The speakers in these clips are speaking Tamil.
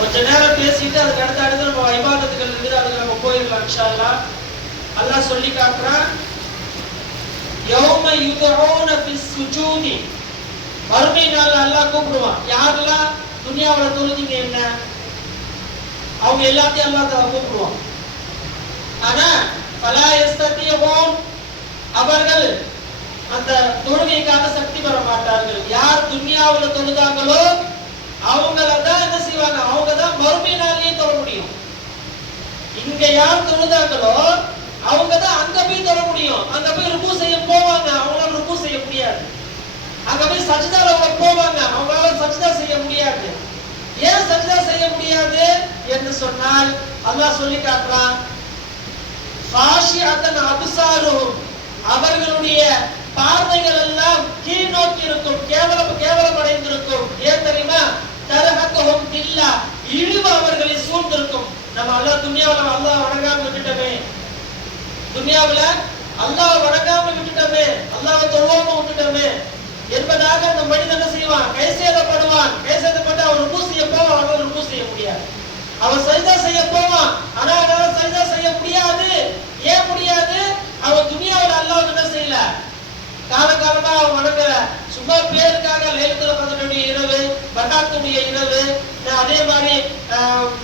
கொஞ்ச நேரம் பேசிட்டு அதுக்கு அடுத்து நம்ம இபாதத்துகள் இருக்குது, அதுக்கு நம்ம போயிடலாம் இன்ஷா அல்லாஹ். அல்லாஹ் சொல்லி காட்டுறான், யௌம யுதஊன ஃபிஸ் சுஜூதி, மறுமை நாள் அல்லாஹ் கூப்பிடுவான். யாரெல்லாம் துனியாவுல தொழுதிங்க என்ன, அவங்க எல்லாத்தையும் அல்லாஹ் கூப்பிடுவான். ஆனா ஃபலா யஸ்ததியூன், அவர்கள் அந்த தொழுகைக்கான சக்தி பெற மாட்டார்கள். யார் துனியாவுல தொழுதாங்களோ அவங்கள தான் என்ன செய்வாங்க, அவங்க தான் மறுமை நாளிலேயே தொழ முடியும். இங்க யார் தொழுதாங்களோ அவங்க தான் அங்க போய் தொழ முடியும். அங்க போய் ருக்கு செய்ய போவாங்க, அவங்களால ருக்கு செய்ய முடியாது. அங்க போய் சஜ்தால அவங்க போவாங்க, அவங்களால சஜ்தா செய்ய முடியாது. ஏன் சஜ்தா செய்ய முடியாது என்று சொன்னால் அல்லாஹ் சொல்லி காட்டுறான், ஃபாஷிஅத்தன் அப்சாருஹும், அவர்களுடைய பார்வைகள் எல்லாம் கீழ் நோக்கி இருக்கும், கேவலம் அடைந்திருக்கும். ஏன் தெரியுமா, தரஹக்கஹும் தில்லா, இழிவு அவர்களை சூழ்ந்திருக்கும். நம்ம அல்லாஹ் துனியாவுல அல்லாஹ் வணங்காம விட்டுட்டோமே, துனியாவுல அல்லாஹ் வணங்காம விட்டுட்டோமே, அல்லாஹ்வை தொழாம விட்டுட்டோமே என்பதாக அந்த மனிதன் என்ன செய்வான், கைசேதப்படுவான். கைசேதப்பட்டு அவன் ருக்கு செய்ய போவான், அவன் ருக்கு செய்ய முடியாது. அவன் சஜ்தா செய்ய போவான், ஆனா அவனால சஜ்தா செய்ய முடியாது. ஏன் முடியாது, அவன் துனியாவுல அல்லாஹ் என்ன செய்யல, காலகாலமா அவன் வணங்கல. சும்மா பேருக்காக லைலத்துல் கத்ருடைய இரவு, பராத்துடைய இரவு, அதே மாதிரி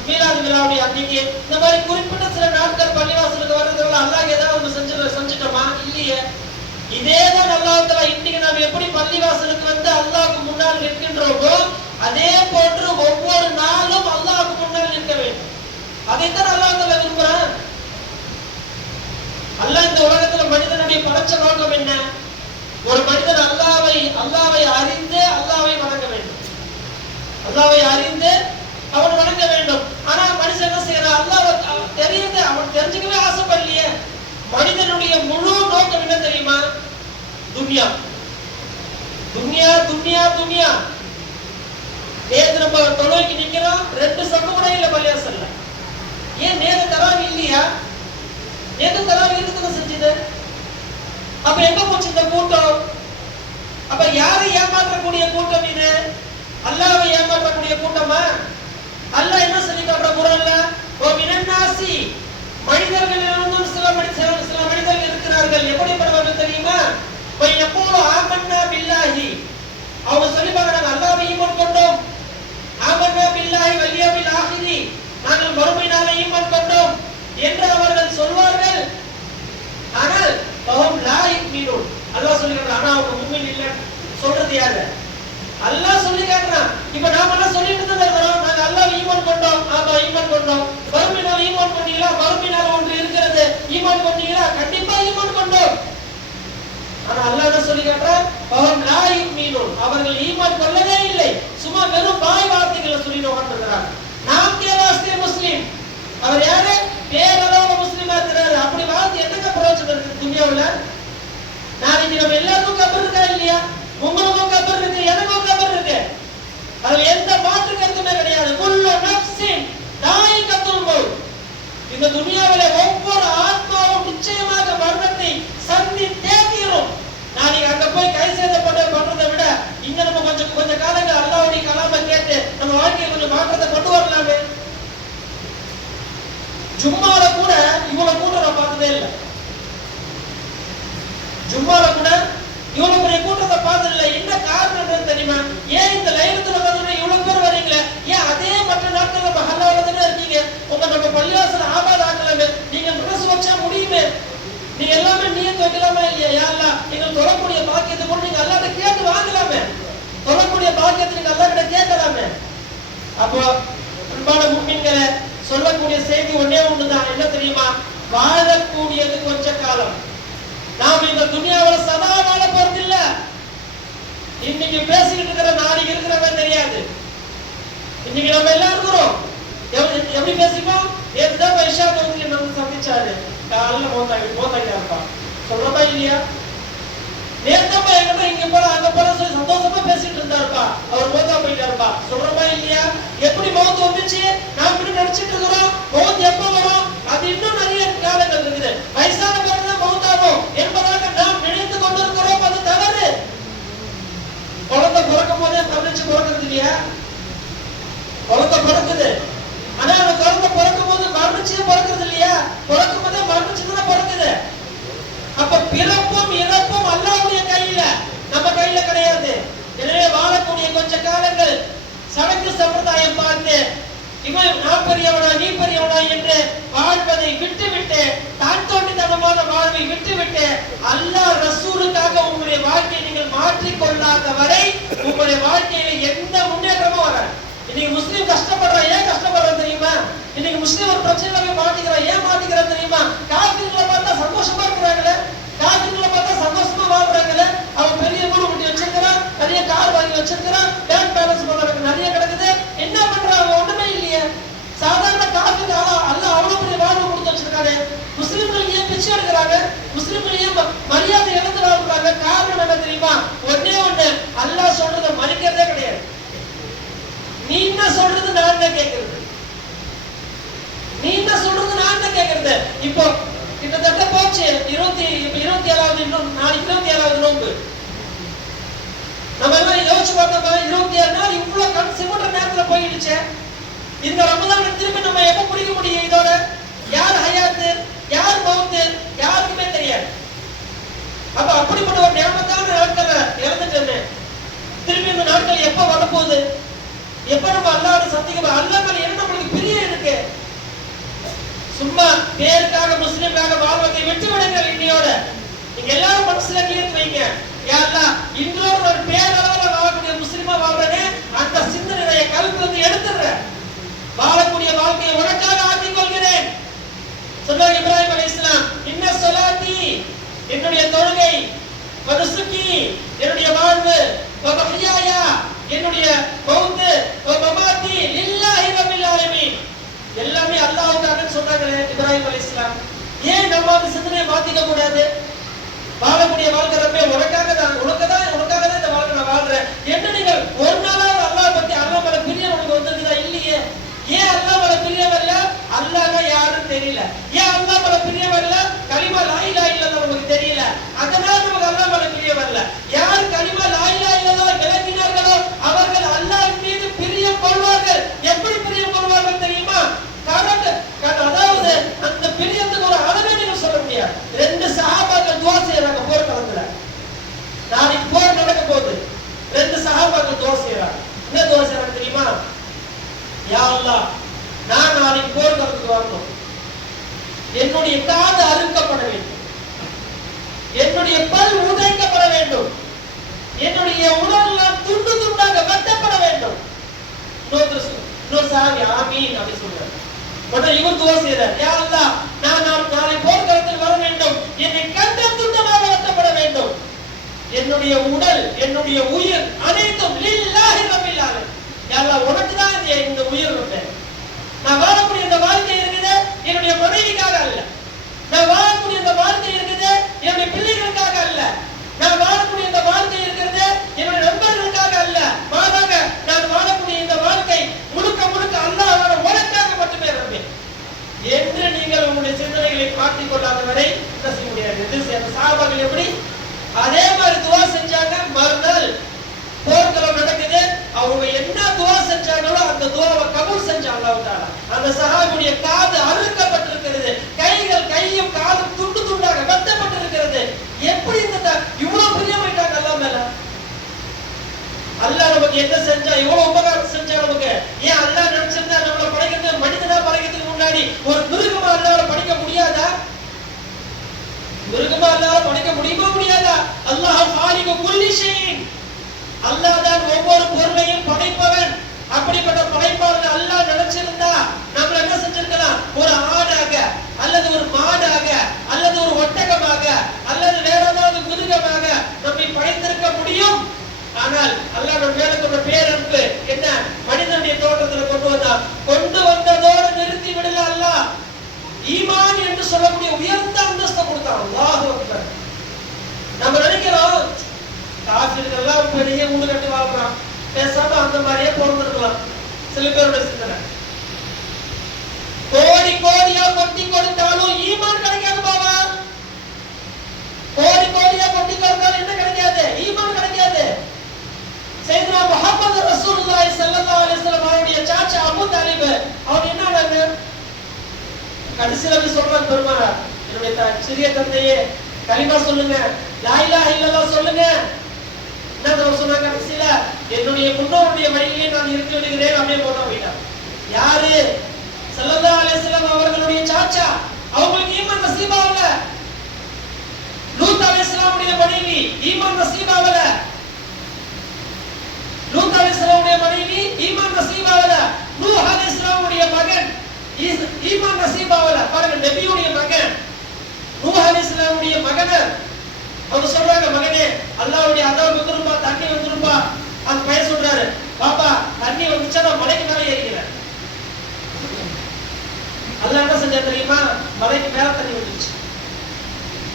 மீலாது விழாவுடைய அன்னைக்கு, இந்த மாதிரி குறிப்பிட்ட சில நாட்கள் பள்ளிவாசலுக்கு வர்றதுல அல்லாஹ் ஏதாவது செஞ்சுட்டோமா? இல்லையே. இதேதான் அல்லாஹ் தஆலா இன்னைக்கு நாம் எப்படி பள்ளிவாசலுக்கு வந்து அல்லாஹ்வுக்கு முன்னால் நிற்கின்றோமோ அதே போன்று ஒவ்வொரு நாளும் அல்லாஹ்வுக்கு முன்னால் நிற்க வேண்டும். அதைத்தான் அல்லாஹ் தஆலா விரும்புறான். அல்லாஹ் இந்த உலகத்துல மனிதனுடைய படைச்ச நோக்கம் என்ன? ஒரு மனிதன் அல்லாஹ்வை அறிந்து அல்லாஹ்வை வணங்க வேண்டும். அல்லாஹ்வை அறிந்து அவன் வணங்க வேண்டும். ஆனா மனுஷன் என்ன செய்யறான், அல்லாஹ்வை தெரியுது, அவன் தெரிஞ்சுக்கவே ஆசைப்படலையே. மனிதனுடைய முழு நோக்கம் என்ன தெரியுமா, துன்யா துன்யா துன்யா துன்யா. நேத்து நம்ம தொழுகைக்கு நிக்கிறோம், 2 சப்பு கூட இல்ல பள்ளிவாசல்ல. ஏன் நேத்து தராவி இல்லையா? நேத்து தராவி இருக்குன்னு செஞ்சது. அப்ப எங்க போச்சு இந்த கூட்டம்? அப்ப யாரை ஏமாற்றக்கூடிய கூட்டம் இது? அல்லாஹ்வை ஏமாற்றக்கூடிய கூட்டமா? அல்லாஹ் என்ன சொல்லி காட்டுற குர்ஆன்ல, ஓ மினன்னாசி, மனிதர்களிலிருந்து சில மனிதர்கள் இருக்கிறார்கள். எப்படிப்பட்டவர்கள் தெரியுமா, எப்போது ஆமன்னா பில்லாஹி, அவங்க சொல்லிப்பாங்க, நாங்கள் அல்லாஹ்வை ஈமான் கொண்டோம். ஆமன்னா பில்லாஹி வல் யௌமில் ஆகிரி, நாங்கள் மறுமை நாளை ஈமான் கொண்டோம் என்று அவர்கள் சொல்வார்கள். ஆனால் ஃபஹும் லா யுமினூன், அல்லாஹ் சொல்லிக்கிறான், ஆனா அவங்க முஃமின் இல்ல. சொல்றது யாரு? அல்லாஹ் சொல்லி காட்டுறான். இப்ப நாம என்ன சொல்லிட்டு தான் இருக்கோம், நாங்க அல்லாஹ்வை ஈமான் கொண்டோம். ஆமா ஈமான் கொண்டோம். மறுமை நாள் ஈமான் பண்ணீங்களா? மறுமை நாள் ஒன்று இருக்கிறது, ஈமான் பண்ணீங்களா? கண்டிப்பா ஈமான் கொண்டோம். ஆனா அல்லாஹ் என்ன சொல்லி காட்டுறான், ஃபஹும் லா யுமினூன், அவர்கள் ஈமான் கொள்ளவே இல்லை. சும்மா வெறும் வாய் வார்த்தைகளை சொல்லிட்டு உட்கார்ந்திருக்கிறாங்க. நாம் கே வாஸ்தே முஸ்லிம், அவர் யாரு? பேரளவு முஸ்லிமா இருக்கிறாரு. அப்படி வாழ்ந்து என்னங்க பிரயோஜனம் இருக்கு துனியாவுல? நாளைக்கு நம்ம எல்லாருக்கும் கபர் இருக்கா இல்லையா? உங்களுக்கும் கபர் இருக்கு, எனக்கும் கபர் இருக்கு. அதுல எந்த மாற்று கருத்துமே கிடையாது. குல்லு நஃப்ஸின் தாயிகத்துல் மௌத், இந்த துனியாவுல ஒவ்வொரு ஆத்மாவும் நிச்சயமாக மரணத்தை சந்தித்தே தீரும். நாளைக்கு அங்க போய் கை பண்றதை விட இங்க நம்ம கொஞ்சம் காலங்கள் அல்லாஹ்வுடைய கலாமை கேட்டு நம்ம வாழ்க்கையை கொஞ்சம் மாற்றத்தை கொண்டு வரலாமே. ஜும்மால கூட இவ்வளவு கூட்டம் நான் பார்த்ததே இல்லை. ஜும்மால கூட இவ்வளவு பெரிய கூட்டத்தை பார்த்தது இல்லை. என்ன காரணம் தெரியுமா? ஏன் இந்த லைலத்துல் கத்ர் இவ்வளவு பேர் வரீங்களே, ஏன் அதே மற்ற நாட்கள் நம்ம ஹல்லால தானே இருக்கீங்க, நம்ம பள்ளிவாசல் ஆபாத் ஆக்கலாமே, நீங்க மனசு வச்சா முடியுமே, நீங்க எல்லாமே நியத் வைக்கலாமா இல்லையா? யா அல்லாஹ், நீங்க தொழக்கூடிய பாக்கியத்தை கூட நீங்க அல்லாஹ்ட்ட கேட்டு வாங்கலாமே, தொழக்கூடிய பாக்கியத்தை நீங்க அல்லாஹ்ட்ட கேட்கலாமே. அப்போ அன்பான முஃமின்களே, சொல்லக்கூடிய செய்தி ஒண்ணே ஒண்ணுதான். என்ன தெரியுமா? வாழக்கூடியது கொஞ்ச காலம். நாம் இந்த துனியாவுல சதா வாழ போறது இல்ல. இன்னைக்கு பேசிக்கிட்டு இருக்கிற நாளைக்கு இருக்கிறவன் தெரியாது. இன்னைக்கு நம்ம எல்லாம் இருக்கிறோம், எப்படி பேசிப்போம்? நேற்றுதான் பைஷா தொகுதியில் வந்து சந்திச்சாரு, காலைல மோத்தாகிட்டா இருப்பான், சொல்றப்பா இல்லையா? நேர்த்தப்பா என்கிட்ட இங்க போல அங்க போல சொல்லி சந்தோஷமா பேசிட்டு இருந்தாருப்பா, அவர் மோத்தா போயிட்டாருப்பா, சொல்றப்பா இல்லையா? எப்படி மௌத் வந்துச்சு நாம் இப்படி நினைச்சிட்டு இருக்கிறோம். மௌத் எப்ப வரும்? அது இன்னும் நிறைய காலங்கள் இருக்குது. வயசான பிறகுதான் மௌத்தாகும் என்பதாக நாம் நினைத்து கொண்டிருக்கிறோம். அது தவறு. குழந்தை பிறக்கும் போதே தமிழ்ச்சி பிறக்கிறது இல்லையா? குழந்தை பிறக்குது, பிறக்கும் போதே மரண சிந்தனை பிறக்குது. அப்ப பிறப்பும் இறப்பும் அல்லாஹ்வுடைய கையில, நம்ம கையில கிடையாது. எனவே வாழக்கூடிய கொஞ்ச காலங்கள் சடங்கு சம்பிரதாயம் பார்த்து இவன் நான் பெரியவனா நீ பெரியவனா என்று வாழ்வதை விட்டுவிட்டு, தான் தோண்டித்தனமான வாழ்வை விட்டுவிட்டு, அல்லாஹ் ரசூலுக்காக உங்களுடைய வாழ்க்கையை நீங்கள் மாற்றிக்கொள்ளாத வரை உங்களுடைய வாழ்க்கையில எந்த முன்னேற்றமும் வராது. இன்னைக்கு முஸ்லீம் கஷ்டப்படுறான். ஏன் கஷ்டப்படுறான் தெரியுமா? இன்னைக்கு முஸ்லீம் ஒரு பிரச்சனை போய் மாட்டிக்கிறான். ஏன் மாட்டிக்கிறான் தெரியுமா? காஃபிர்களை பார்த்தா சந்தோஷமா இருக்கிறாங்களே, காஃபிர்களை பார்த்தா சந்தோஷமா வாழ்றாங்களே. அவன் பெரிய வீடு கட்டி வச்சிருக்கிறான், நிறைய கார் வாங்கி வச்சிருக்கிறான், பேங்க் பேலன்ஸ் பண்ண நிறைய கிடக்குது. என்ன பண்றான்? அவன் ஒண்ணுமே இல்லையே. சாதாரண காஃபிர் அல்லாஹ் அவ்வளவு பெரிய வாழ்வு கொடுத்து வச்சிருக்காரு. முஸ்லிம்கள் ஏன் பிச்சை எடுக்கிறாங்க? முஸ்லிம்கள் ஏன் மரியாதை இழந்து வாழ்றாங்க? காரணம் என்ன தெரியுமா? ஒன்னே ஒண்ணு, அல்லாஹ் சொல்றதை மதிக்கிறதே கிடையாது. நீ என்ன சொல்றது நான் தான் கேட்கிறது, நீ என்ன சொல்றது நான் தான் கேட்கிறது. இப்போ கிட்டத்தட்ட போச்சு 27வது, இன்னும் நாளைக்கு 27வது நோன்பு. நம்ம எல்லாம் யோசிச்சு பார்த்தோமா? 27 நாள் இவ்வளவு கண் சிமிட்ற நேரத்துல போயிடுச்சு. இந்த ரமலானை திரும்பி நம்ம எப்ப முடிக்க முடியும்? இதோட யார் ஹயாத்து யார் மௌத்து யாருக்குமே தெரியாது. அப்ப அப்படிப்பட்ட ஒரு நியமத்தான நாட்களை இறந்துட்டேன்னு திரும்பி இந்த நாட்கள் எப்ப வரப்போகுது? எப்ப நம்ம அல்லாஹ்வை சந்திக்க? அல்லாஹ் மேல என்ன நம்மளுக்கு பிரியம் இருக்கு? சும்மா பேருக்காக முஸ்லிம்காக வாழ்வதை விட்டு விடுங்கள். இன்னையோட நீங்க எல்லாரும் மனசுல கிளியர் வைங்க. யா அல்லாஹ், இன்றோட ஒரு பேரளவுல வாழக்கூடிய முஸ்லிமா வாழ்றனே, அந்த சிந்தனையை கல்வில இருந்து எடுத்துறேன். வாழக்கூடிய வாழ்க்கையை உனக்காக ஆக்கிக் கொள்கிறேன் சொன்னார் இப்ராஹிம் அலைஹிஸ்ஸலாம். இன்ன ஸலாத்தி, என்னுடைய தொழுகை, வனுசுகி, என்னுடைய வாழ்வு, வமஹ்யாயா, என்னுடைய மௌத், வமமாத்தி லில்லாஹி ரப்பில் ஆலமீன், எல்லாமே அல்லாஹ்வுக்காக சொன்னாங்களே இப்ராஹிம் அலைஹிஸ்ஸலாம். ஏன் நம்ம அந்த சிந்தனையை மாத்திக்க கூடாது? வாழக்கூடிய வாழ்க்கை ரப்பே உனக்காக தான், உனக்காக தான் இந்த வாழ்க்கை நான் வாழ்றேன். என்ன நீங்கள் ஒரு நாளாவது அல்லாஹ் பத்தி, அல்லாஹ் மேல பிரியம் உனக்கு வந்ததுதா? இல்லையே. ஏன் அல்லாஹ் மேல பிரியம் வரல? அல்லாஹ்னா யாருன்னு தெரியல. ஏன் அல்லாஹ் மேல பிரியம் வரல? கலிமா லா இலாஹ இல்லல்லாஹ் நமக்கு தெரியல. அதனால நமக்கு அல்லாஹ் மேல பிரியம் வரல. யார் கலிமா லா இலாஹ இல்லல்லாஹ் விளங்கினார்களோ அவர்கள் அல்லாஹ் மீது பிரியம் கொள்வார்கள். எப்படி பிரியம் கொள்வார்கள் தெரியுமா? அதாவது அந்த பிரியத்துக்கு ஒரு அளவே நீங்க சொல்ல முடியாது. 2 சஹாபாக்கள் துஆ செய்யறாங்க போர் களத்துல. நாளைக்கு போர் நடக்க போகுது. 2 சஹாபாக்கள் துஆ செய்யறாங்க. என்ன துஆ செய்யறாங்க தெரியுமா? யா அல்லாஹ், நான் நாளைக்கு போர் களத்துக்கு வரணும். என்னுடைய காது அறுக்கப்பட வேண்டும், என்னுடைய பல் உடைக்கப்பட வேண்டும், என்னுடைய உடல் துண்டு துண்டாக வெட்டப்பட வேண்டும். இன்னொரு சாமி ஆமீன் அப்படி சொல்றாரு. இவர் துவா செய்றார். யா அல்லாஹ், நான் நாளை போர்க்களத்தில் வர வேண்டும், என்னை கண்டம் துண்டமாக வெட்டப்பட வேண்டும். என்னுடைய உடல், என்னுடைய உயிர் அனைத்தும் லில்லாஹி ரப்பில் ஆலமீன். யா அல்லாஹ், உனக்கு தான் இந்த உயிர் உண்டு. நான் வாழக்கூடிய இந்த வாழ்க்கை இருக்குது என்னுடைய மனைவிக்காக அல்ல. நான் வாழக்கூடிய இந்த வாழ்க்கை இருக்குது என்னுடைய பிள்ளைகளுக்காக அல்ல. நான் வாழக்கூடிய இந்த வாழ்க்கை இருக்கிறது என்னுடைய நண்பர்களுக்காக அல்ல. மாறாக நான் வாழக்கூடிய இந்த வாழ்க்கை முழுக்க முழுக்க அல்லாஹ்வோட உனக்காக மட்டுமே ரப்பே என்று நீங்கள் உங்களுடைய சிந்தனைகளை மாற்றிக் கொள்ளாத வரை என்ன செய்ய முடியாது. அந்த சஹாபாக்கள் எப்படி அதே மாதிரி துவா செஞ்சாங்க. மறுநாள் போர்க்களம் நடக்குது. அவங்க என்ன துவா செஞ்சாங்களோ அந்த துவாவை கபூல் செஞ்சாங்க அல்லாஹ் தஆலா. அந்த சஹாபியுடைய காது அறுக்கப்பட்டிருக்கிறது, கையும் காலும் துண்டு துண்டாக வெட்டப்பட்டிருக்கிறது. எப்படி இந்த இவ்வளவு பிரியமாயிட்டாங்க அல்லாஹ் மேல? அல்லாஹ் நமக்கு என்ன செஞ்சா, இவ்வளவு உபகாரம் செஞ்சா நமக்கு? ஏன் அல்லாஹ் நினைச்சிருந்தா நம்மளை படைக்கிறது, மனிதனா படைக்கிறதுக்கு முன்னாடி ஒரு மிருகமா அல்லாஹ் படைக்க முடியாதா? மிருகமா அல்லாஹ் படைக்க முடியுமா முடியாதா? அல்லாஹ் ஃபாலிகு குல்லி ஷைஇன், அல்லாஹ் தான் ஒவ்வொரு பொருளையும் படைப்பவன். அப்படிப்பட்ட படைப்பாளர் அல்லாஹ் நினைச்சிருந்தா நம்ம என்ன செஞ்சிருக்கலாம்? ஒரு ஆடாக அல்லது ஒரு மாடாக அல்லது ஒரு ஒட்டகமாக அல்லது வேற ஏதாவது மிருகமாக நம்மை படைத்திருக்க முடியும். ஆனால் அல்லாஹ் நம்ம மேல கொண்ட பேரன்பு என்ன? மனிதனுடைய தோற்றத்துல கொண்டு வந்ததோடு நிறுத்தி விடல. அல்லாஹ் ஈமான் என்று சொல்லக்கூடிய உயர்ந்த அந்தஸ்தை கொடுத்தான். அல்லாஹ் அக்பர். நம்ம நினைக்கிறோம் காஃபிர்கள்லாம் பெரிய ஊடு கட்டி வாழ்றான், பேசாம அந்த மாதிரியே பிறந்திருக்கலாம். சில பேரோட சிந்தனை கோடி கோடியா கொட்டி கொடுத்தாலும் ஈமான் கிடைக்காது பாவா. கோடி கோடியா கொட்டி கொடுத்தாலும் என்ன கிடைக்காது? ஈமான் கிடைக்காது. சையதுனா முஹம்மது ரசூலுல்லாஹி ஸல்லல்லாஹு அலைஹி வஸல்லம் அவருடைய சாச்சா அபூ தாலிப் அவர் என்ன ஆனாங்க? கடைசியில போய் சொல்றாங்க பெருமானார், என்னுடைய சிறிய தந்தையே கலிமா சொல்லுங்க, லா இலாஹ இல்லல்லாஹ் சொல்லுங்க. என்ன சொன்னாங்க கடைசியில? என்னுடைய முன்னோருடைய வழியிலே நான் இருக்க விடுகிறேன் அப்படியே போனா போயிட்டாங்க. யாரு? ஸல்லல்லாஹு அலைஹி வஸல்லம் அவர்களுடைய சாச்சா. அவங்களுக்கு ஈமான் நசீபாவல. லூத் அலைஹிஸ்ஸலாமுடைய மனைவி ஈமான் நசீபாவல. லூத் அலைஹிஸ்ஸலாமுடைய மனைவி ஈமான் நசீபாவல. நூஹ் அலைஹிஸ்ஸலாமுடைய மகன் ஈமான் நசீபாவல. பாருங்க, நபியுடைய மகன் நூஹ் அலைஹிஸ்ஸலாமுடைய மகன். அவங்க சொல்றாங்க, மகனே அல்லாஹ்வுடைய அதாப் வந்துருப்பா, தண்ணி வந்துருப்பா. அந்த பையன் சொல்றாரு, பாப்பா தண்ணி வந்துச்சா நான் மலைக்கு மேல ஏறிக்கிறேன். அல்லாஹ் என்ன செஞ்சா தெரியுமா? மலைக்கு மேல தண்ணி வந்துச்சு.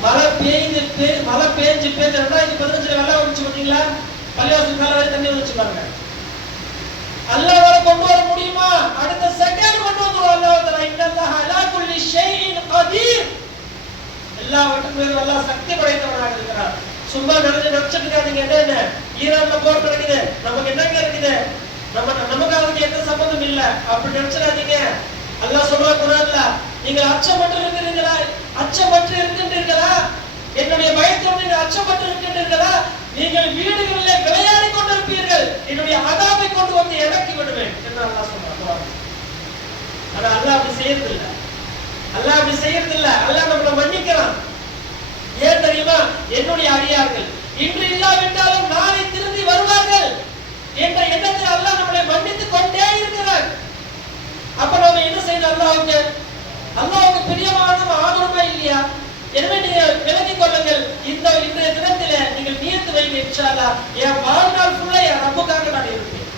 மழை பெய்ஞ்சு 2015 வெள்ளம் வந்துச்சு பாத்தீங்களா? பள்ளிவாசல் மேல வரை தண்ணி வந்துச்சு பாருங்க. அல்லாஹ்வால கொண்டு வர முடியுமா? அடுத்த செகண்ட் கொண்டு வந்துருவான் அல்லாஹ் தஆலா. இன்னல்லாஹ அலா குல்லி ஷைஇன் கதீர். எல்லாவற்றுக்கும் அல்லாஹ் சக்தி படைத்தவனாக இருக்கிறார். சும்மா நினைச்சிட்டு இருக்காதீங்க. என்ன ஈரான்ல போர் நடக்குது, நமக்கு என்னங்க இருக்குது, நமக்கு அதுக்கு எந்த சம்பந்தம் இல்ல அப்படி நினைச்சிடாதீங்க. அல்லாஹ் சொல்ற குர்ஆன்ல, நீங்கள் அச்சப்பட்டு இருக்கிறீர்களா? அச்சப்பட்டு இருக்கின்றீர்களா? என்னுடைய பயத்தோடு நீங்கள் அச்சப்பட்டு இருக்கின்றீர்களா? நீங்கள் வீடுகளிலே விளையாடி கொண்டிருப்பீர்கள், என்னுடைய அதாபை கொண்டு வந்து இறக்கி விடுவேன் என்று அல்லாஹ் சொல்றான். ஆனா அல்லாஹ் அப்படி செய்யறதில்லை. அல்லாஹ் அப்படி செய்யறதில்லை. அல்லாஹ் நம்மளை மன்னிக்கிறான். ஏன் தெரியுமா? என்னுடைய அடியார்கள் இன்று இல்லாவிட்டாலும் நாளை திரும்பி வருவார்கள் என்ற எண்ணத்தில் அல்லாஹ் நம்மளை மன்னித்துக் கொண்டே இருக்கிறார். அப்ப நாம என்ன செய்யணும்? அல்லாஹ்வுக்கு பிரியமான ஆகணுமா இல்லையா? எனவே நீங்க விலகிக் கொள்ளுங்கள். இன்றைய தினத்தில நீங்கள் நியத்து வைங்க, இன்ஷா அல்லாஹ் என் வாழ்நாள் ஃபுல்லா என் ரப்புக்காக நான் இருப்பேன்.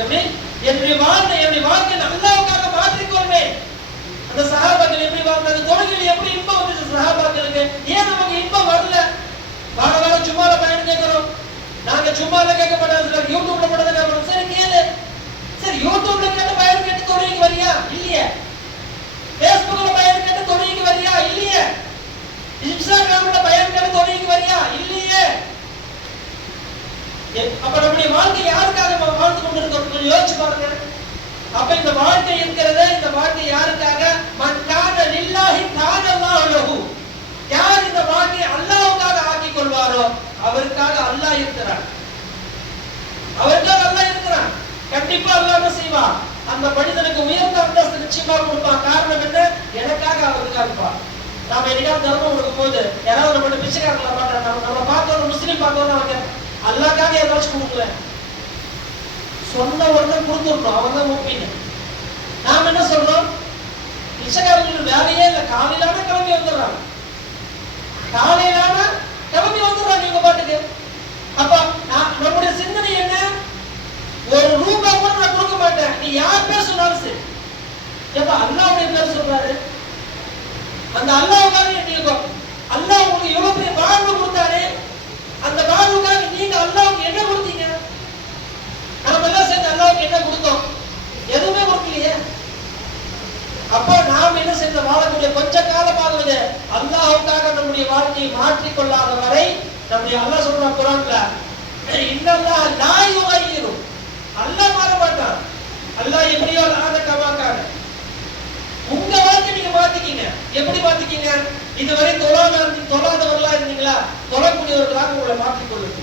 எப்படி? என்னுடைய வாழ்க்கை அல்லாஹ்வுக்காக மாற்றிக்கொள்வேன். அந்த சஹாபாக்கள் எப்படி வாழ்ந்தாங்க? தொழுகையில் எப்படி இன்பம் வந்துச்சு சஹாபாக்களுக்கு? ஏன் நமக்கு இன்பம் வரல? வாரம் சும்மால பயன் கேட்கிறோம். நாங்க சும்மால கேட்க மாட்டோம், யூடியூப்ல மட்டும் தான் கேட்கிறோம். சரி கேளு. சரி, யூடியூப்ல கேட்டு பயன் கேட்டு தொழுகைக்கு வரியா? இல்லையே. பேஸ்புக்ல பயன் கேட்டு தொழுகைக்கு வரியா? இல்லையே. இன்ஸ்டாகிராம்ல பயன் கேட்டு தொழுகைக்கு வரியா? இல்லையே. அப்ப நம்முடைய வாழ்க்கை யாருக்காக வாழ்ந்து கொண்டிருக்கிறோம்? யோசிச்சு பாருங்க. அப்ப இந்த வாழ்க்கை இருக்கிறது, இந்த வாழ்க்கை யாருக்காக? மன் கான லில்லாஹி கான அல்லாஹு லஹு. யார் இந்த வாழ்க்கையை அல்லாஹ்வுக்காக ஆக்கிக் கொள்வாரோ அவருக்காக அல்லாஹ் இருக்கிறான். அவருக்காக அல்லாஹ் இருக்கிறான். கண்டிப்பா அல்லாஹ் என்ன செய்வான்? அந்த மனிதனுக்கு உயர்ந்த அந்தஸ்து நிச்சயமா கொடுப்பான். காரணம் என்ன? எனக்காக அவருக்காக இருப்பான். நாம என்னைக்காவது தர்மம் கொடுக்கும் போது யாராவது நம்ம பிச்சைக்காரங்களை பாக்குறாங்க, நம்ம பார்த்தோம் முஸ்லீம் பார்த்தோம், அவங்க அல்லாஹ்க்காக ஏதாச்சும் கொடுக்கல சொன்ன உடனே கொடுத்துடணும். அவங்க தான் மூப்பிங்க. நாம என்ன சொல்றோம்? பிச்சைக்காரங்களுக்கு வேலையே இல்லை. காலையிலான கிளம்பி வந்துடுறாங்க. இவங்க பாட்டுக்கு. அப்ப நம்முடைய சிந்தனை என்ன? ஒரு ரூபா கூட நான் கொடுக்க மாட்டேன், நீ யார் பேர் சொன்னாலும் சரி. எப்ப அல்லாஹ்வுடைய பேர் சொல்றாரு, அந்த அல்லாஹ்வுக்காக நீங்க அல்லாஹ் உங்களுக்கு எவ்வளவு பெரிய வாழ்வு கொடுத்தாரு, அந்த வாழ்வுக்காக நீங்க அல்லாஹ்வுக்கு என்ன கொடுத்தீங்க? நாம எல்லாம் சேர்ந்து அல்லாஹ்வுக்கு என்ன கொடுத்தோம்? எதுவுமே கொடுக்கலையே. அப்போ நாம் என்ன செய்த வாழக்கூடிய கொஞ்ச காலமாகுது அல்லாஹ்வுக்காக நம்முடைய வாழ்க்கையை மாற்றிக் கொள்ளாத வரை நம்முடைய அல்லாஹ் சொல்ற குர்ஆன்ல, இன்னல்லாஹ் லா யுகையிரு, அல்லாஹ் மாற மாட்டான். அல்லாஹ் எப்படியோ அல்லாஹ் கமாக்காக உங்க வாழ்க்கை நீங்க மாத்திக்கீங்க. எப்படி மாத்திக்கீங்க? இதுவரை தொழாதவர்களா இருந்தீங்களா? தொழக்கூடியவர்களாக உங்களை மாற்றிக் கொள்ளுங்க.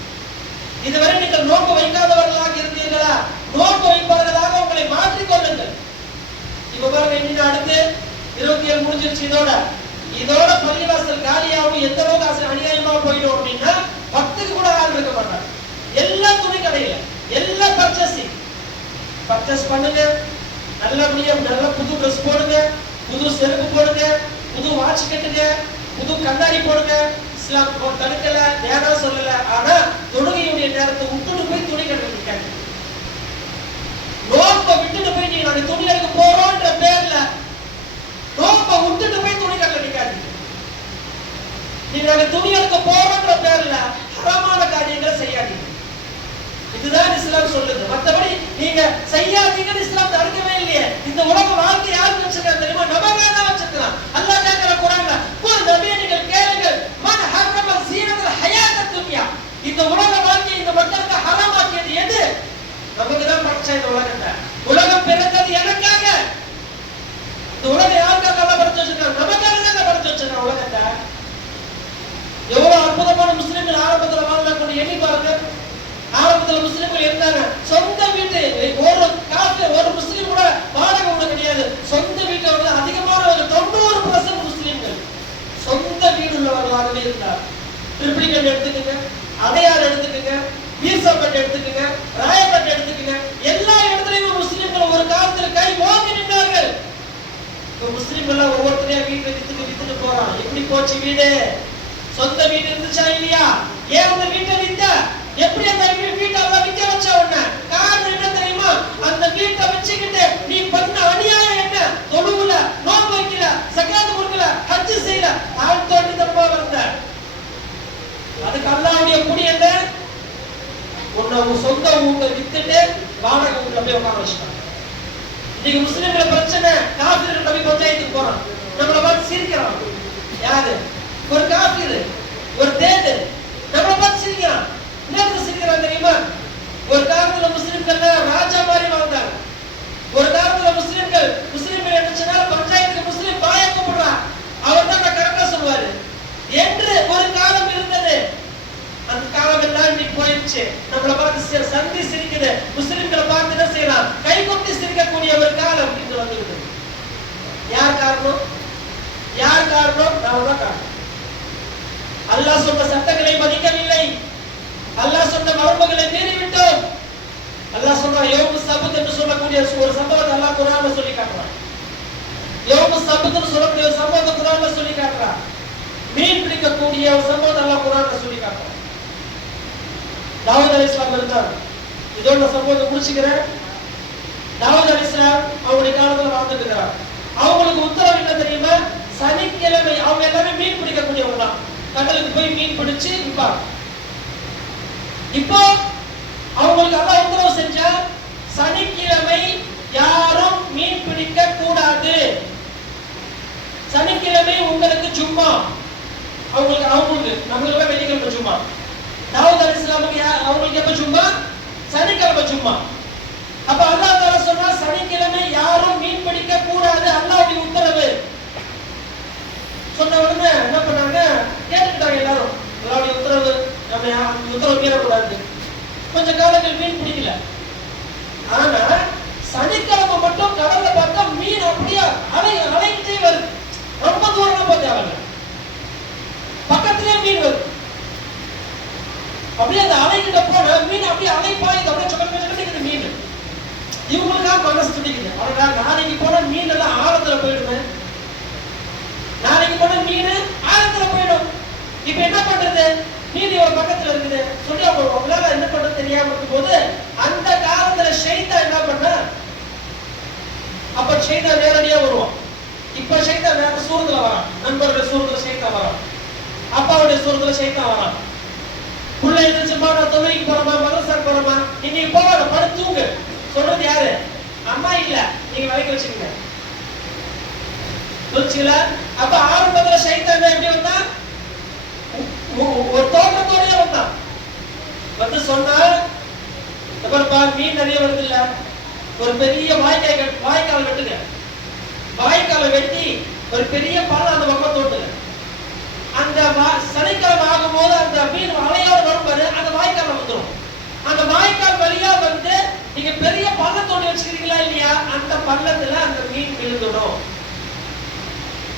இதுவரை நீங்கள் நோன்பு வைக்காதவர்களாக இருந்தீர்களா? நோன்பு வைப்பவர்களாக உங்களை மாற்றிக் கொள்ளுங்கள். இப்ப பாருங்க, இன்னைக்கு அடுத்து 27 முடிஞ்சிருச்சு. இதோட பள்ளிவாசல் காலியாகவும் எந்த அளவுக்கு அநியாயமா போயிடும் அப்படின்னா 10க்கு கூட ஆள் இருக்க மாட்டாங்க. எல்லா துணி கடையில எல்லா பர்ச்சேஸ் பண்ணுங்க. நல்லபடியா நல்ல புது ட்ரெஸ் போடுங்க, புது செருப்பு போடுங்க, புது வாட்ச் கட்டுங்க, புது கண்ணாடி போடுங்க. இஸ்லாம் தடுக்கல, வேணாம் சொல்லல. ஆனா தொழுகையுடைய நேரத்தை விட்டுட்டு போய் துணி கட்டுறீங்க. நோன்பை விட்டுட்டு போய் நீங்க நாங்க துணி எடுக்க போறோம்ன்ற பேர்ல நோன்பை விட்டுட்டு போய் துணி கட்டல நிக்காதீங்க. நீங்க நாங்க துணி எடுக்க போறோம்ன்ற பேர்ல ஹராமான காரியங்களை செய்யாதீங்க. இதுதான் இஸ்லாம் சொல்லுது. மற்றபடி நீங்க செய்யாதீங்கன்னு இஸ்லாம் தடுக்கவே இல்லையே. இந்த உலக வாழ்க்கை யார் வச்சிருக்காங்க தெரியுமா? நமக்காக தான் வச்சிருக்கான். அல்லாஹ் கேட்கிற குர்ஆன்ல, குல் நபியே நீங்கள் கேளுங்கள், மன் ஹர்ரம ஸீனத்தல் ஹயாத்தத் துன்யா, இந்த உலக வாழ்க்கையை இந்த மக்களுக்கு ஹராமாக்கியது எது? நமக்கு தான் படைச்ச இந்த உலகத்தை. உலகம் பிறந்த முஸ்லிம்கள் ஆரம்பத்துல வாழ்ந்தாங்க எண்ணி பாருங்க. ஆரம்பத்துல முஸ்லிம்கள் இருந்தாங்க, சொந்த வீட்டு ஒரு முஸ்லிம் கூட வாடகை வீடு கிடையாது. சொந்த வீட்டை அதிகமானவர்கள் 90% முஸ்லிம்கள் சொந்த வீடு உள்ளவர்களாகவே இருந்தார். ட்ரிப்ளிகன் எடுத்துக்கங்க, அடையார் எடுத்துக்கங்க, வீசப்பட்டு எடுத்துக்கங்க, ராயப்பட்டு எடுத்துக்கங்க, எல்லா இடத்துலயும் முஸ்லிம்கள் ஒரு காலத்துல கை ஓங்கி நின்றார்கள். முஸ்லிம்கள் ஒவ்வொருத்தரையா வீட்டை வித்துட்டு போறான். எப்படி போச்சு வீடு? சொந்த வீடு இருந்துச்சா இல்லையா? ஏன் அந்த வீட்டை வித்த? எப்படி அந்த வீட்டை எல்லாம் விற்க வச்சா? உடனே காரணம் என்ன தெரியுமா? அந்த வீட்டை வச்சுக்கிட்டு நீ பண்ண அநியாயம் என்ன? தொழுவுல, நோன்பு வைக்கல, சக்காத்து கொடுக்கல, ஹஜ் செய்யல, தாழ்த்தோண்டி தப்பா வந்த. அதுக்கு அல்லாஹ்வுடைய குடி என்ன? உன்னை சொந்த ஊரை வித்துட்டு வாடகை வீட்டுல போய் உட்கார வச்சுட்டாங்க. இன்னைக்கு முஸ்லிம்களை பிரச்சனை, காஃபிர்கள் நபி பஞ்சாயத்துக்கு போறான், நம்மளை பார்த்து சிரிக்கிறான். யாரு? ஒரு காஃபிர், ஒரு தேடு நம்மளை பார்த்து சிரிக்கிறான். என்ன சிரிக்கிறான் தெரியுமா? ஒரு காலத்துல முஸ்லிம்கள் ராஜா மாதிரி வாழ்ந்தாங்க. ஒரு காலத்துல முஸ்லிம்கள் என்னச்சுன்னா பஞ்சாயத்துக்கு முஸ்லிம் பாய கூப்பிடுறான், அவர் தான் கரெக்டா சொல்லுவாரு என்று ஒரு காலம் இருந்தது. அந்த காலம் எல்லாம் இன்னைக்கு போயிடுச்சு. நம்மளை பார்த்து சந்தி சிரிக்குது, முஸ்லிம்களை பார்த்து என்ன செய்யலாம்? கை கொட்டி சிரிக்கக்கூடிய ஒரு காலம் இன்று வந்துவிட்டது. யார் காரணம்? யார் காரணம்? நாம தான் காரணம். அல்லாஹ் சொன்ன சட்டங்களை மதிக்கவில்லை. அல்லாஹ் சொன்ன மரபுகளை மீறிவிட்டோம். அல்லாஹ் சொன்ன யௌமு சபத் என்று சொல்லக்கூடிய ஒரு சம்பவத்தை அல்லாஹ் குர்ஆன்ல சொல்லி காட்டுறான். யௌமு சபத் என்று சொல்லக்கூடிய ஒரு சம்பவத்தை குர்ஆன்ல சொல்லி காட்டுறான். மீன் பிடிக்கக்கூடிய ஒரு சம்பவத்தை அல்லாஹ் குர்ஆன்ல சொல்லி காட்டுறான். தாவூத் அலைஹிஸ்ஸலாம் இருந்தார். இதோட சம்பவத்தை முடிச்சுக்கிறேன். தாவூத் அலைஹிஸ்ஸலாம் அவருடைய காலத்துல வாழ்ந்துட்டு இருக்கிறார். அவங்களுக்கு உத்தரவு என்ன தெரியுமா? சனிக்கிழமை அவங்க எல்லாமே மீன் பிடிக்கக்கூடியவங்க தான். கடலுக்கு போய் மீன் பிடிச்சு விற்பாங்க. இப்போ அவங்களுக்கு அல்லாஹ் உத்தரவு செஞ்சா சனிக்கிழமை யாரும் மீன் பிடிக்க கூடாது. சனிக்கிழமை உங்களுக்கு ஜும்மா. அவங்களுக்கு நம்மளுக்கு வெள்ளிக்கிழமை ஜும்மா. தாவூத் அலைஹிஸ்ஸலாமுக்கு அவங்களுக்கு எப்ப ஜும்மா? சனிக்கிழமை ஜும்மா. அப்ப அல்லாஹ் தஆலா சொன்னா சனிக்கிழமை யாரும் மீன் பிடிக்க கூடாது, அல்லாஹ்வுடைய உத்தரவு. சொன்ன உடனே என்ன பண்ணாங்க? கேட்டுட்டாங்க எல்லாரும், அல்லாஹ்வுடைய உத்தரவு, நம்ம உத்தரவு மீறக்கூடாது. கொஞ்ச காலங்கள் மீன் பிடிக்கல. ஆனா சனிக்கிழமை மட்டும் கடல்ல பார்த்தா மீன் அப்படியே அலைக்கிட்டே வருது. ரொம்ப தூரம் போக தேவையில்லை, பக்கத்திலே மீன் வருது. அப்படியே அந்த அலைக்கிட்ட போன மீன் அப்படியே அலைப்பாயுது, அப்படியே சொக்கடிக்குது மீன். இவங்களுக்காக மனசு துடிக்குது. அவரா நாளைக்கு போன மீன் எல்லாம் ஆழத்துல போயிடுமே, நாளைக்கு போன மீன் ஆழத்துல போயிடும். இப்ப என்ன பண்றது? மீன் ஒரு பக்கத்துல இருக்குது சொல்லி அவங்களால என்ன பண்றது தெரியாம இருக்கும் போது அந்த காலத்துல ஷைத்தான் என்ன பண்ண? அப்ப ஷைத்தான் நேரடியா வருவான். இப்ப ஷைத்தான் வேற சூரத்துல வரான். நண்பர்கள் சூரத்துல ஷைத்தான் வரான், அப்பாவுடைய சூரத்துல ஷைத்தான் வரான். புள்ள எழுந்துச்சுமா, நான் தொழிலுக்கு போறோமா, மதரசாக்கு போறோமா, இன்னைக்கு போவாங்க, படுத்து தூங்கு. சொல்றது யாரு? அம்மா இல்ல, நீங்க விலைக்கு வச்சுக்கீங்க. புரிச்சுங்களா? அப்ப ஆரம்பத்துல ஷைத்தான் எப்படி வந்தா? ஒரு தோற்றத்தோடய வந்தான். வந்து சொன்னா மீன் நிறைய வருது இல்ல, ஒரு பெரிய வாய்க்கால் வெட்டுங்க. வாய்க்காலை வெட்டி ஒரு பெரிய பாலம் அந்த பக்கம் தோட்டுங்க. அந்த சனிக்கிழமை ஆகும் போது அந்த மீன் அலையோடு வரும்பாரு, அந்த வாய்க்கால் வந்துடும். அந்த வாய்க்கால் வழியா வந்து நீங்க பெரிய பள்ளம் தோண்டி வச்சுக்கிறீங்களா இல்லையா, அந்த பள்ளத்துல அந்த மீன் விழுந்துடும்.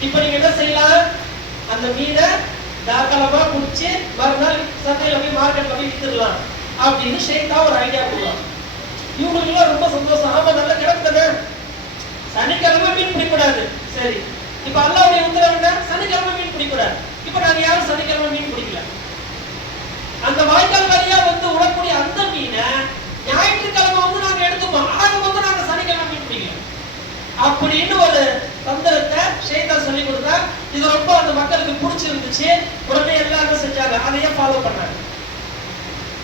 இப்ப நீங்க என்ன செய்யலாம்? அந்த மீனை தாராளமா குடிச்சு மறுநாள் சந்தையில போய் மார்க்கெட்ல போய் வித்துடலாம் அப்படின்னு ஷைத்தான் ஒரு ஐடியா கொடுக்கலாம். இவங்களுக்கு ரொம்ப சந்தோஷம். ஆமா, நல்ல கிடக்குது, சனிக்கிழமை மீன் பிடிக்கூடாது. சரி, இப்ப அல்லாஹ்வுடைய உத்தரவு என்ன? சனிக்கிழமை மீன் பிடிக்கூடாது. இப்ப நாங்க யாரும் சனிக்கிழமை மீன் பிடிக்கல. அந்த வாய்க்கால் வழியா வந்து உடக்கூடிய அந்த மீனை ஞாயிற்றுக்கிழமை வந்து நாங்க எடுத்துப்போம். ஆக வந்து நாங்க சனிக்கிழமை மீன் பிடிக்கல அப்படின்னு ஒரு தந்திரத்தை ஷைத்தான் சொல்லி கொடுத்தா. இது ரொம்ப அந்த மக்களுக்கு பிடிச்சிருந்துச்சு. உடனே எல்லாரும் செஞ்சாங்க, அதையே ஃபாலோ பண்ணாங்க.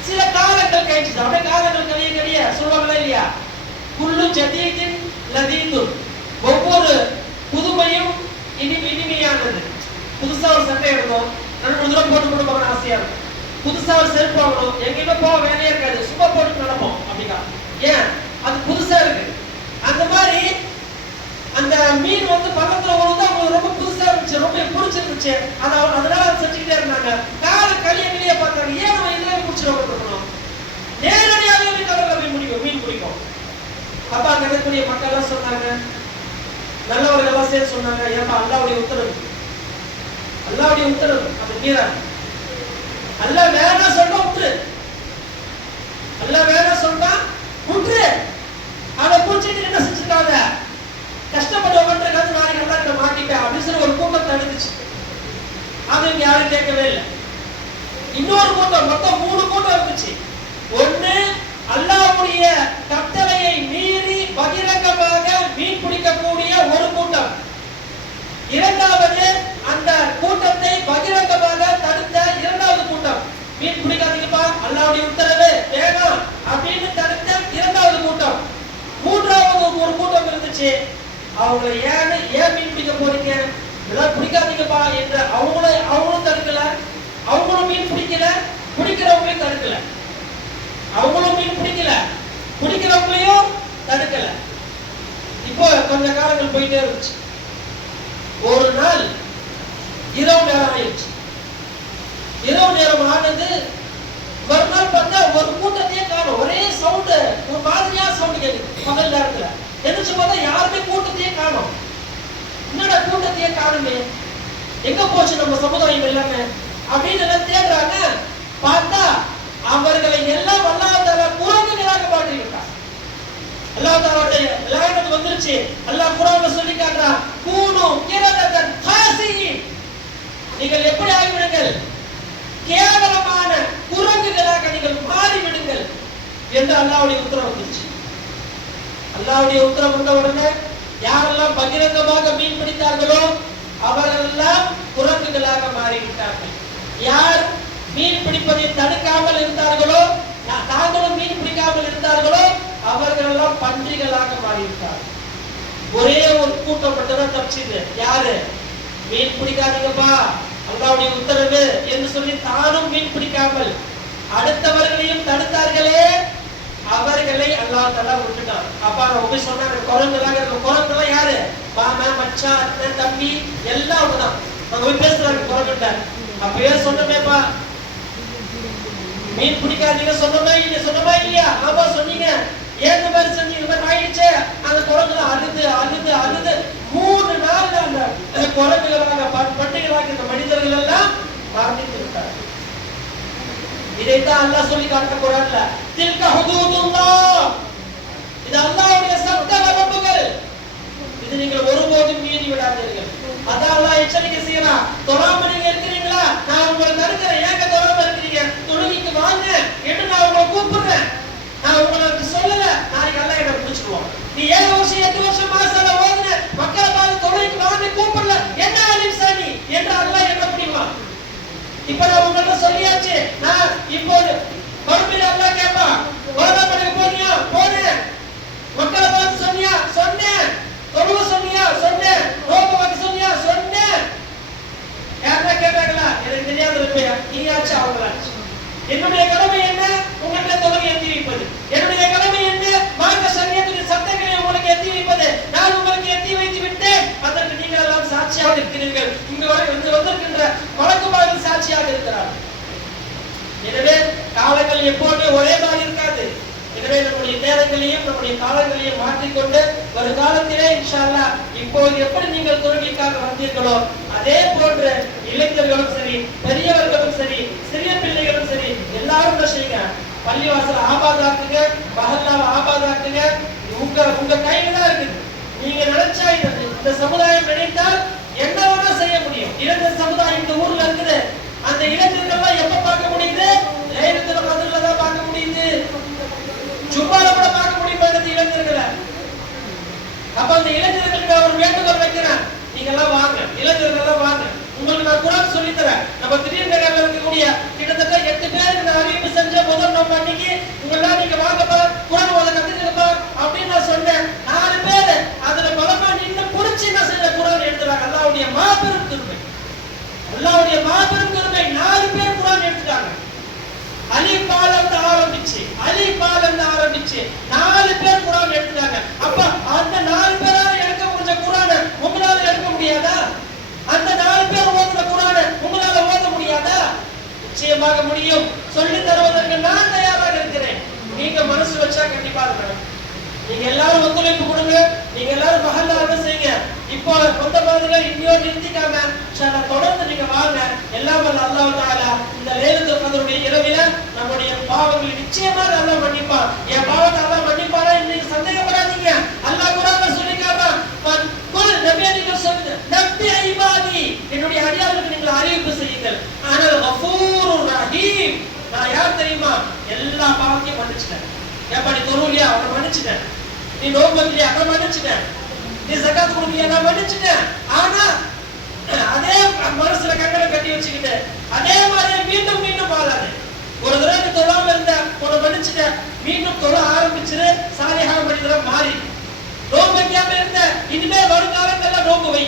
சில காலங்கள் கழிச்சு, அப்படியே காலங்கள் கழிய சொல்லுவாங்களா இல்லையா, குல்லு ஜதீதின் லதீதுன், ஒவ்வொரு புதுமையும் இனிமையானது. புதுசா ஒரு சட்டை எடுக்கும், 2 தடவை போட்டு போகணும் ஆசையா இருக்கும். புதுசா ஒரு செருப்பு வாங்கணும், எங்கேயுமே போக வேலையே இருக்காது, சும்மா போட்டு நடப்போம். அப்படின்னா ஏன்? அது புதுசா இருக்கு. அந்த மாதிரி அந்த மீன் வந்து பக்கத்துல ஓடுது, அவங்களுக்கு ரொம்ப புதுசா இருந்துச்சு, ரொம்ப பிடிச்சிருந்துச்சு. அதனால செஞ்சுக்கிட்டே இருந்தாங்க. கால கழிய பார்த்தா அப்ப அங்க இருக்கக்கூடிய மக்கள் எல்லாம் சொன்னாங்க, நல்லவர்கள் எல்லாம் சேர்த்து சொன்னாங்க, ஏப்பா அல்லாஹ்வுடைய உத்தரவு, அல்லாஹ்வுடைய உத்தரவு, அது மீறா. அல்லாஹ் வேணா சொல்றா விட்டுரு, அல்லாஹ் வேணா சொல்றா விட்டுரு. அதை பூச்சிட்டு என்ன செஞ்சிருக்காங்க, கஷ்டப்படுவவன்றதுக்காக நாளைக்கு அல்லா கிட்ட மாட்டிட்டேன் அப்படின்னு சொல்லி ஒரு கூட்டம் தடுத்துச்சு. அது இங்க யாரும் கேட்கவே இல்லை. இன்னொரு கூட்டம், மொத்தம் 3 கூட்டம் இருந்துச்சு. ஒண்ணு அல்லாஹ்வுடைய கட்டளையை மீறி பகிரங்கமாக மீன் பிடிக்கக்கூடிய ஒரு கூட்டம். இரண்டாவது அந்த கூட்டத்தை பகிரங்கமாக தடுத்த இரண்டாவது கூட்டம். மீன் பிடிக்காதீங்கப்பா, அல்லாஹ்வுடைய உத்தரவு வேணாம் அப்படின்னு தடுத்த இரண்டாவது கூட்டம். மூன்றாவது ஒரு கூட்டம் இருந்துச்சு. அவங்களை ஏன் மீன் பிடிக்க போறீங்க, இதெல்லாம் பிடிக்காதீங்கப்பா என்று அவங்களும் தடுக்கல, அவங்களும் மீன் பிடிக்கல, பிடிக்கிறவங்களையும் தடுக்கல. அவங்களும் மீன் பிடிக்கல, பிடிக்கிறவங்களையும் தடுக்கல. இப்போ கொஞ்ச காலங்கள் போயிட்டே இருந்துச்சு. ஒரு நாள் இரவு நேரம் ஆயிடுச்சு. இரவு நேரம் ஆனது, மறுநாள் பார்த்தா ஒரு கூட்டத்தையே காணும். ஒரே சவுண்டு, ஒரு மாதிரியா சவுண்டு கேட்குது பகல் நேரத்துல. எதிர்த்து பார்த்தா யாருமே கூட்டத்தையே காணும். என்னடா கூட்டத்தையே காணுமே, எங்க போச்சு நம்ம சமுதாயம் எல்லாமே அப்படின்னு எல்லாம் தேடுறாங்க. பார்த்தா அவர்களை எல்லாம் அல்லாஹ் தஆலா குரங்குகளாக மாற்றிவிட்டார். அல்லாஹ் தஆலாவுடைய லானத் வந்துருச்சு. அல்லாஹ் குர்ஆன்ல சொல்லி காட்டுறான், கூனு கிரததன் காசியின், நீங்கள் எப்படி ஆகிவிடுங்கள், கேவலமான குரங்குகளாக நீங்கள் மாறிவிடுங்கள் என்று அல்லாஹ்வுடைய உத்தரவு வந்துருச்சு. அல்லாஹ்வுடைய உத்தரவு வந்த உடனே யாரெல்லாம் பகிரங்கமாக மீன் பிடித்தார்களோ அவர்கள் எல்லாம் குரங்குகளாக மாறிவிட்டார்கள். யார் மீன் பிடிப்பதை தடுக்காமல் இருந்தார்களோ, தாங்களும் மீன் பிடிக்காமல் இருந்தார்களோ அவர்கள் எல்லாம் பன்றிகளாக மாறிவிட்டார்கள். ஒரே ஒரு கூட்டம் மட்டும்தான் தப்பிச்சது. யாரு? மீன் பிடிக்காதீங்கப்பா, அல்லாஹ்வுடைய உத்தரவு என்று சொல்லி தானும் மீன் பிடிக்காமல் அடுத்தவர்களையும் தடுத்தார்களே, அவர்களை அல்லாஹ் தஆலா விட்டுட்டான். அப்பா அவங்க சொன்னாங்க, குரங்குகளாக இருக்க குரங்குலாம் யாரு? மாமா, மச்சான், அண்ணன், தம்பி எல்லாம் அவங்கதான். அவங்க போய் பேசுறாங்க குரங்குகிட்ட. அப்பயே சொன்னமேப்பா, மீன் பிடிக்காதீங்க சொன்னமே இல்லையா? ஆமா சொன்னீங்க. ஏன் இந்த மாதிரி செஞ்சு இந்த மாதிரி ஆயிடுச்சு? அந்த குரங்குல அழுது அழுது அழுது 3 நாள் அந்த குரங்குகளாக பண்டிகளாக இந்த மனிதர்கள் எல்லாம் மரணித்து விட்டார்கள். இதைத்தான் அல்லாஹ் சொல்லி காட்டுற குர்ஆன்ல, தில்க ஹுதூதுல்லாஹ், இது அல்லாஹ்வுடைய சட்ட வரம்புகள், இது நீங்கள் ஒருபோதும் மீறி விடாதீர்கள். அதான் அல்லாஹ் எச்சரிக்கை செய்யறான். தொழாம நீங்க இருக்கிறீங்களா, நான் உங்களை தடுக்கிறேன், ஏங்க தொழாம இருக்கிறீங்க, தொழுகைக்கு வாங்க என்று நான் உங்களை கூப்பிடுறேன். நான் உங்களுக்கு சொல்லல, நாளைக்கு அல்லாஹ் என்ன பிடிச்சிடுவான். நீ 7 வருஷம் 8 வருஷம் மாசால ஓதுன மக்களை பார்த்து தொழுகைக்கு வாங்க கூப்பிடல, என்ன அலிம் சாமி என்று அல்லாஹ் என்ன பிடிப்பான். இப்ப நான் உங்கள்ட்ட சொல்லியாச்சு. நான் இப்போ மறுபடியும் அல்லாஹ் கேட்பான், ஓதா பண்ண போனியா? போனேன். மக்களை பார்த்து சொன்னியா? சொன்னேன். தொழுவ சொன்னியா? சொன்னேன். ரோப வாங்க சொன்னியா? சொன்னேன். யாரா கேட்டாங்களா? எனக்கு தெரியாத இருப்பையா, நீயாச்சு அவங்களாச்சு. என்னுடைய கடமை என்ன? உங்களுக்கு தொழுகை ஏற்றி வைப்பது. என்னுடைய கடமை என்ன? மார்க்க சரியத்துடைய சட்டங்களை உங்களுக்கு ஏற்றி வைப்பது. நான் உங்களுக்கு ஏற்றி வைத்து விட்டேன், அதற்கு நீங்கள் எல்லாம் சாட்சியாக இருக்கிறீர்கள். இங்கு வந்திருக்கின்ற வழக்குமார்கள் சாட்சியாக இருக்கிறார்கள். எனவே காலங்கள் எப்போதுமே ஒரே மாதிரி இருக்காது. எனவே நம்முடைய நேரங்களையும் நம்முடைய காலங்களையும் மாற்றிக்கொண்டு ஒரு காலத்திலே இன்ஷா அல்லாஹ் இப்போது எப்படி நீங்கள் தொழுகைக்காக வந்தீர்களோ அதே போன்று இளைஞர்களும் சரி, பெரியவர்களும் சரி, சிறிய பிள்ளைகளும் சரி, எல்லாரும் என்ன செய்யுங்க, பள்ளிவாசல் ஆபாதாக்குங்க, மஹல்லாவை ஆபாதாக்குங்க. உங்க கையில தான் இருக்குது. நீங்க நினைச்சா இந்த சமுதாயம் நினைத்தால் என்ன வேணா செய்ய முடியும். இளைஞர் சமுதாயம் இந்த ஊர்ல இருக்குது. அந்த இளைஞர்கள் எப்ப பார்க்க முடியுது? லைலத்துல் கத்ர்ல தான் பார்க்க முடியுது. ஜும்மால கூட பார்க்க முடியுமா இந்த இளைஞர்களை? அப்ப அந்த இளைஞர்களுக்கு ஒரு வேண்டுகோள் வைக்கிறேன், நீங்க எல்லாம் வாங்க, இளைஞர்கள் எல்லாம் வாங்க, உங்களுக்கு நான் குர்ஆன் சொல்லி தரேன். நம்ம திடீர் நகர்ல இருக்கக்கூடிய கிட்டத்தட்ட 8 பேருக்கு நான் அறிவிப்பு செஞ்ச முதல் நம்ம அன்னைக்கு உங்களெல்லாம் நீங்க வாங்கப்பா, குர்ஆன் ஓத கத்துக்கங்கப்பா அப்படின்னு நான் சொன்னேன். 4 பேர் அதுல பலமா நின்று புடிச்சு என்ன செய்யற குர்ஆன் எடுத்துறாங்க. அல்லாஹ்வுடைய மாபெரும் கிருபை, அல்லாஹ்வுடைய மாபெரும் கிருபை. 4 பேர் குர்ஆன் எடுத்துட்டாங்க. அலிஃப் பா லம் ஆரம்பிச்சு 4 பேர் குர்ஆன் எடுத்துட்டாங்க. அப்ப அந்த 4 பேரால எடுக்க முடிஞ்ச குர்ஆனை உங்களால எடுக்க முடியாதா? அந்த 4 பேர் ஓதுன குர்ஆனை உங்களால ஓத முடியாதா? நிச்சயமாக முடியும். சொல்லி தருவதற்கு நான் தயாராக இருக்கிறேன். நீங்க மனசு வச்சா கண்டிப்பா நடக்கும். நீங்க எல்லாரும் ஒத்துழைப்பு கொடுங்க, நீங்க எல்லாரும் மஹல்லாவை செய்யுங்க. இப்போ சொந்த பகுதிகள் இன்னையோட நிறுத்திக்காம தொடர்ந்து நீங்க வாங்க. எல்லாம் அல்லாஹ் தஆலா இந்த லைலத்துல் கத்ருடைய இரவில நம்முடைய பாவங்களை நிச்சயமாக அல்லாஹ் மன்னிப்பான். என் பாவத்தை அல்லாஹ் மன்னிப்பாரா இன்னைக்கு சந்தேகப்படாதீங்க. அல்லாஹ் குர்ஆன்ல சொல்லிருக்கான், குல் நபியே நீங்க சொல்லுங்க, நபி இபாதி, என்னுடைய அடியார்களுக்கு நீங்கள் அறிவிப்பு செய்யுங்கள், அனல் கஃபூருர் ரஹீம், நான் யார் தெரியுமா, எல்லா பாவத்தையும் மன்னிச்சிட்டேன். ஏப்பா நீ தொழுவியா, அவனை மன்னிச்சிட்டேன். நீ நோன்பு வைக்கலையா, அவனை மன்னிச்சிட்டேன். நீ ஜகாத் கொடுக்கலையா, நான் மன்னிச்சிட்டேன். ஆனா அதே மனசுல கங்கணம் கட்டி வச்சுக்கிட்டு அதே மாதிரி மீண்டும் மீண்டும் வாழாது. ஒரு தடவை தொழாம இருந்த உன்னை மன்னிச்சிட்டேன், மீண்டும் தொழ ஆரம்பிச்சிரு, சாலிஹான மனிதரா மாறி. நோன்பு வைக்காம இருந்த இனிமே வருங்காலங்கள்ல நோன்பு வை.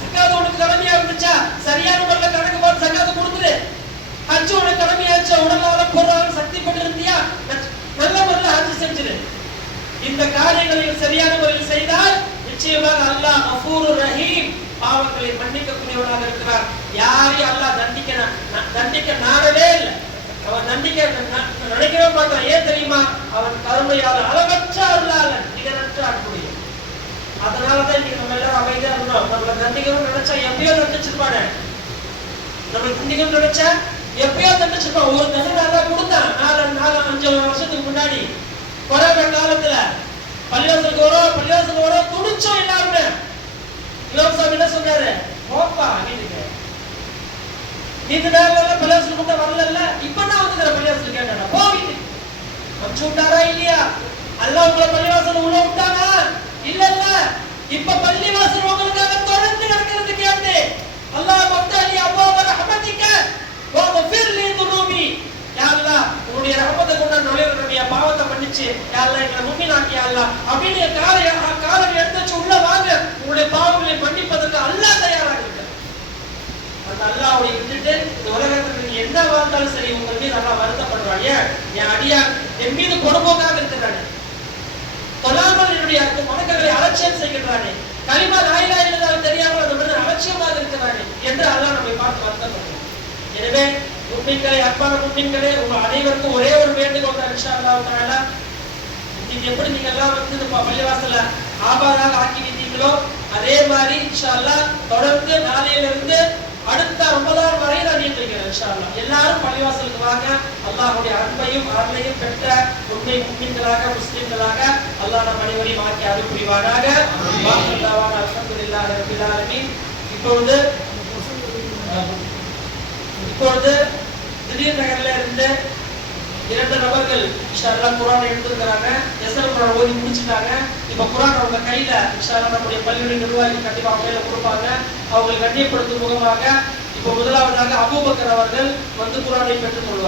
ஜகாத் உனக்கு கடமையா இருந்துச்சா, சரியான முறையில் கணக்கு பார்த்து ஜகாத் கொடுத்துரு. ஹஜ் உனக்கு கடமையாச்சா, உடலால பொருளால சக்தி பெற்று இருந்தியா, நல்ல முறையில் ஹஜ் செஞ்சிரு. இந்த காரியங்களை சரியான முறையில் செய்தால் நிச்சயமாக அல்லாஹ் கஃபூருர் ரஹீம், பாவங்களை மன்னிக்கக்கூடியவனாக இருக்கிறார். யாரையும் அல்லாஹ் தண்டிக்க நாடவே இல்லை. அவன் தண்டிக்க நினைக்கவே மாட்டான். ஏன் தெரியுமா, அவன் கருணையால் அளவற்ற அருளாளன், நிகரற்ற அன்புடைய. அதனாலதான் இன்னைக்கு நம்ம எல்லாரும் அமைதியா இருந்தோம். நம்மளை தண்டிக்கணும்னு நினைச்சா எப்பயோ தண்டிச்சிருப்பானே, நம்மளை தண்டிக்கணும்னு நினைச்சா எப்பயோ தண்டிச்சிருப்பான். ஒரு தண்டனை அல்லாஹ் கொடுத்தான் 4-5 வருஷத்துக்கு முன்னாடி கொரோனா காலத்துல. பள்ளிவாசலுக்கு வரோம் துடிச்சோம் எல்லாருமே. இமாம் சாமி என்ன சொன்னாரு, போப்பா வீட்டுக்கு, நீங்க நேரம் பள்ளிவாசலுக்கு மட்டும் வரல, இப்ப நான் வந்து பள்ளிவாசலுக்கு கேட்டேன், போ வீட்டுக்கு. அனுப்பிச்சு விட்டாரா இல்லையா? அல்லாஹ் உங்களை பள்ளிவாசல் உள்ள விட்டானா? இல்ல இல்ல, இப்ப பள்ளிவாசல் உங்களுக்காக தொடர்ந்து நடக்கிறது. கேட்டு அல்லாஹ் மக்தலி அபூப ரஹ்மதிக வ கஃபிர் லி துனூபி, யா அல்லாஹ் உன்னுடைய ரஹமத்தை கொண்டு நுழைவுடைய பாவத்தை மன்னிச்சு, யா அல்லாஹ் எங்களை முஃமினாக்கி யா அல்லாஹ் அப்படின்னு காலம் எடுத்து வச்சு உள்ள வாங்க, உங்களுடைய பாவங்களை மன்னிப்பதற்கு அல்லாஹ் தயாராக இருக்கிறார். அந்த அல்லாஹ்வை விட்டுட்டு இந்த உலகத்துல நீங்க என்ன வாழ்ந்தாலும் சரி, உங்க மீது அல்லாஹ் வருத்தப்படுறாங்க. என் அடியார் என் மீது பொறுப்போக்காக இருக்கிறாரு, தொழாமல் என்னுடைய வணக்கங்களை அலட்சியம் செய்கிறானே, கலிமா லா இலாஹ இல்லல்லாஹ் தெரியாமல் அந்த மனிதன் அலட்சியமாக இருக்கிறானே என்று அல்லாஹ் நம்மை பார்த்து வருத்தப்படுறார். எனவே முஃமின்களே, அன்பான முஃமின்களே, உங்க அனைவருக்கும் ஒரே ஒரு வேண்டுகோள் தான். இன்ஷா அல்லாஹ் தஆலா நீங்க எப்படி நீங்க எல்லாம் வந்து இந்த பள்ளிவாசல ஆபாதாக ஆக்கி வைத்தீங்களோ அதே மாதிரி இன்ஷா அல்லாஹ் தொடர்ந்து நாளையில இருந்து அடுத்த ரமலான் வரை நான் நியமிக்கிறேன். இன்ஷா அல்லாஹ் எல்லாரும் பள்ளிவாசலுக்கு வாங்க. அல்லாஹ்வுடைய அன்பையும் அருளையும் பெற்ற உண்மை முஃமின்களாக முஸ்லிம்களாக அல்லாஹ் நம் அனைவரையும் ஆக்கி அருள் புரிவானாக. அல்ஹம்துலில்லாஹி ரப்பில் ஆலமீன். இப்பொழுது திடீர் நகர்ல இருந்து 2 நபர்கள் இன்ஷா அல்லாஹ் குர்ஆனை எடுத்துக்கிறாங்க. எஸ்எல் குர்ஆன் ஓதி முடிச்சிட்டாங்க. இப்ப குர்ஆன் அவங்க கையில இன்ஷா அல்லாஹ் நம்முடைய பள்ளியுடைய நிர்வாகிகள் கண்டிப்பா கையில கொடுப்பாங்க. அவங்களை கண்ணியப்படுத்தும் முகமாக இப்ப முதலாவதாக அபூபக்கர் அவர்கள் வந்து குர்ஆனை பெற்றுக் கொள்வார்.